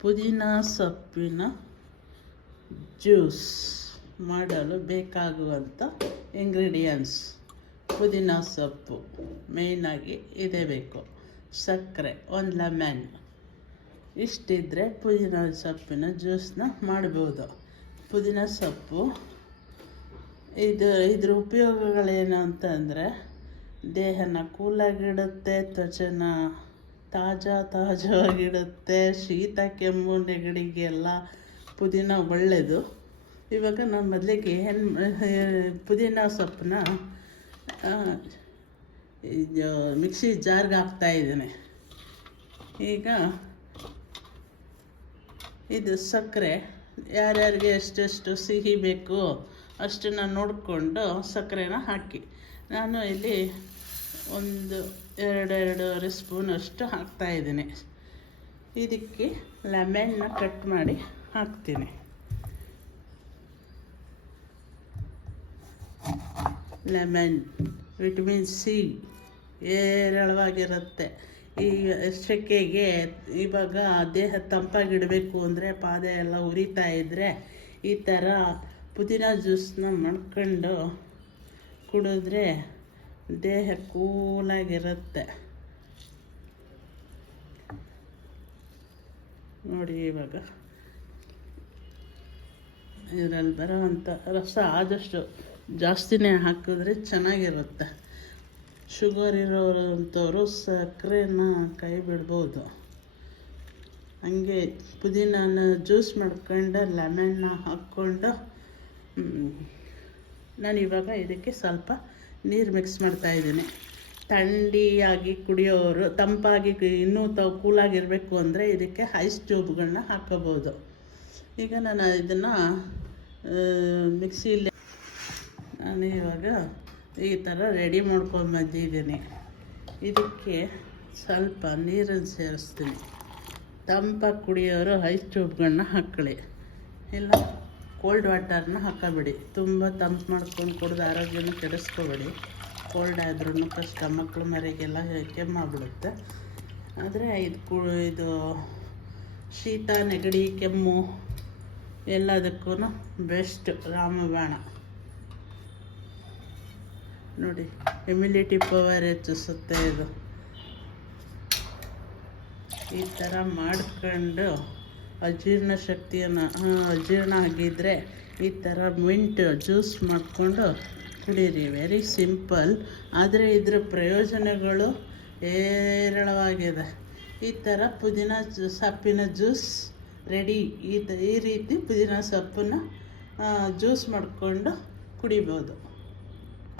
ಪುದೀನ ಸೊಪ್ಪಿನ ಜ್ಯೂಸ್ ಮಾಡಲು ಬೇಕಾಗುವಂಥ ಇಂಗ್ರೀಡಿಯೆಂಟ್ಸ್: ಪುದೀನ ಸೊಪ್ಪು ಮೇಯ್ನಾಗಿ ಇದೇ ಬೇಕು, ಸಕ್ಕರೆ, 1 ಲೆಮನ್. ಇಷ್ಟಿದ್ದರೆ ಪುದೀನ ಸೊಪ್ಪಿನ ಜ್ಯೂಸನ್ನ ಮಾಡ್ಬೋದು. ಪುದೀನ ಸೊಪ್ಪು ಇದ್ರ ಉಪಯೋಗಗಳೇನು ಅಂತಂದರೆ, ದೇಹನ ಕೂಲಾಗಿಡುತ್ತೆ, ತ್ವಚೆನ ತಾಜಾವಾಗಿಡುತ್ತೆ, ಶೀತ ಕೆಮ್ಮು ನೆಗಡಿಗೆಲ್ಲ ಪುದೀನ ಒಳ್ಳೆಯದು. ಇವಾಗ ನಾನು ಮೊದಲಿಗೆ ಪುದೀನ ಸೊಪ್ಪನ್ನ ಮಿಕ್ಸಿ ಜಾರ್ಗೆ ಹಾಕ್ತಾಯಿದ್ದೀನಿ. ಈಗ ಇದು ಸಕ್ಕರೆ ಯಾರ್ಯಾರಿಗೆ ಎಷ್ಟೆಷ್ಟು ಸಿಹಿ ಬೇಕು ಅಷ್ಟನ್ನು ನೋಡಿಕೊಂಡು ಸಕ್ಕರೆನ ಹಾಕಿ. ನಾನು ಇಲ್ಲಿ 2 ಸ್ಪೂನಷ್ಟು ಹಾಕ್ತಾಯಿದ್ದೀನಿ. ಇದಕ್ಕೆ ಲೆಮನ್ನ ಕಟ್ ಮಾಡಿ ಹಾಕ್ತೀನಿ. ಲೆಮನ್ ವಿಟಮಿನ್ ಸಿ ಹೇರಳವಾಗಿರುತ್ತೆ. ಈ ಸೆಕೆಗೆ ಇವಾಗ ದೇಹ ತಂಪಾಗಿಡಬೇಕು ಅಂದರೆ, ಪಾದ ಎಲ್ಲ ಉರಿತಾ ಇದ್ದರೆ ಈ ಥರ ಪುದೀನ ಜ್ಯೂಸನ್ನ ಮಾಡ್ಕೊಂಡು ಕುಡಿದ್ರೆ ದೇಹ ಕೂಲಾಗಿರುತ್ತೆ. ನೋಡಿ, ಇವಾಗ ಇದರಲ್ಲಿ ಬರೋವಂಥ ರಸ ಆದಷ್ಟು ಜಾಸ್ತಿನೇ ಹಾಕಿದ್ರೆ ಚೆನ್ನಾಗಿರುತ್ತೆ. ಶುಗರ್ ಇರೋರಂಥವ್ರು ಸಕ್ಕರೆನ ಕೈ ಬಿಡ್ಬೋದು. ಹಂಗೆ ಪುದೀನಾನ ಜ್ಯೂಸ್ ಮಾಡ್ಕೊಂಡು ಲೆಮನ್ನ ಹಾಕ್ಕೊಂಡು ನಾನಿವಾಗ ಇದಕ್ಕೆ ಸ್ವಲ್ಪ ನೀರು ಮಿಕ್ಸ್ ಮಾಡ್ತಾಯಿದ್ದೀನಿ. ಥಂಡಿಯಾಗಿ ಕುಡಿಯೋರು, ತಂಪಾಗಿ ಇನ್ನೂ ಕೂಲಾಗಿರಬೇಕು ಅಂದರೆ ಇದಕ್ಕೆ ಐಸ್ ಕ್ಯೂಬ್ಗಳನ್ನ ಹಾಕೋಬೋದು. ಈಗ ನಾನು ಇದನ್ನು ಮಿಕ್ಸಿಲಿ ನಾನು ಇವಾಗ ಈ ಥರ ರೆಡಿ ಮಾಡ್ಕೊಂಡು ಬಂದಿದ್ದೀನಿ. ಇದಕ್ಕೆ ಸ್ವಲ್ಪ ನೀರನ್ನು ಸೇರಿಸ್ತೀನಿ. ತಂಪಾಗಿ ಕುಡಿಯೋರು ಐಸ್ ಕ್ಯೂಬ್ಗಳನ್ನ ಹಾಕ್ಕೊಳ್ಳಿ, ಇಲ್ಲ ಕೋಲ್ಡ್ ವಾಟರ್ನ ಹಾಕೋಬೇಡಿ. ತುಂಬ ತಂಪು ಮಾಡ್ಕೊಂಡು ಕುಡಿದು ಆರೋಗ್ಯನ ಕೆಡಿಸ್ಕೋಬೇಡಿ. ಕೋಲ್ಡ್ ಆದ್ರೂ ಕಷ್ಟ, ಮಕ್ಕಳು ಮರಿಗೆಲ್ಲ ಕೆಮ್ಮಾಗ್ಬಿಡುತ್ತೆ. ಆದರೆ ಇದು ಶೀತ ನೆಗಡಿ ಕೆಮ್ಮು ಎಲ್ಲದಕ್ಕೂ ಬೆಸ್ಟ್ ರಾಮಬಾಣ. ನೋಡಿ, ಇಮ್ಯುನಿಟಿ ಪವರ್ ಹೆಚ್ಚಿಸುತ್ತೆ ಇದು. ಈ ಥರ ಮಾಡ್ಕೊಂಡು ಅಜೀರ್ಣ ಶಕ್ತಿಯನ್ನು ಅಜೀರ್ಣ ಆಗಿದ್ದರೆ ಈ ಥರ ಮಿಂಟ್ ಜ್ಯೂಸ್ ಮಾಡಿಕೊಂಡು ಕುಡೀರಿ. ವೆರಿ ಸಿಂಪಲ್, ಆದರೆ ಇದರ ಪ್ರಯೋಜನಗಳು ಹೇರಳವಾಗಿದೆ. ಈ ಥರ ಪುದೀನ ಸೊಪ್ಪಿನ ಜ್ಯೂಸ್ ರೆಡಿ. ಈ ರೀತಿ ಪುದೀನ ಸೊಪ್ಪನ್ನು ಜ್ಯೂಸ್ ಮಾಡಿಕೊಂಡು ಕುಡಿಬೋದು.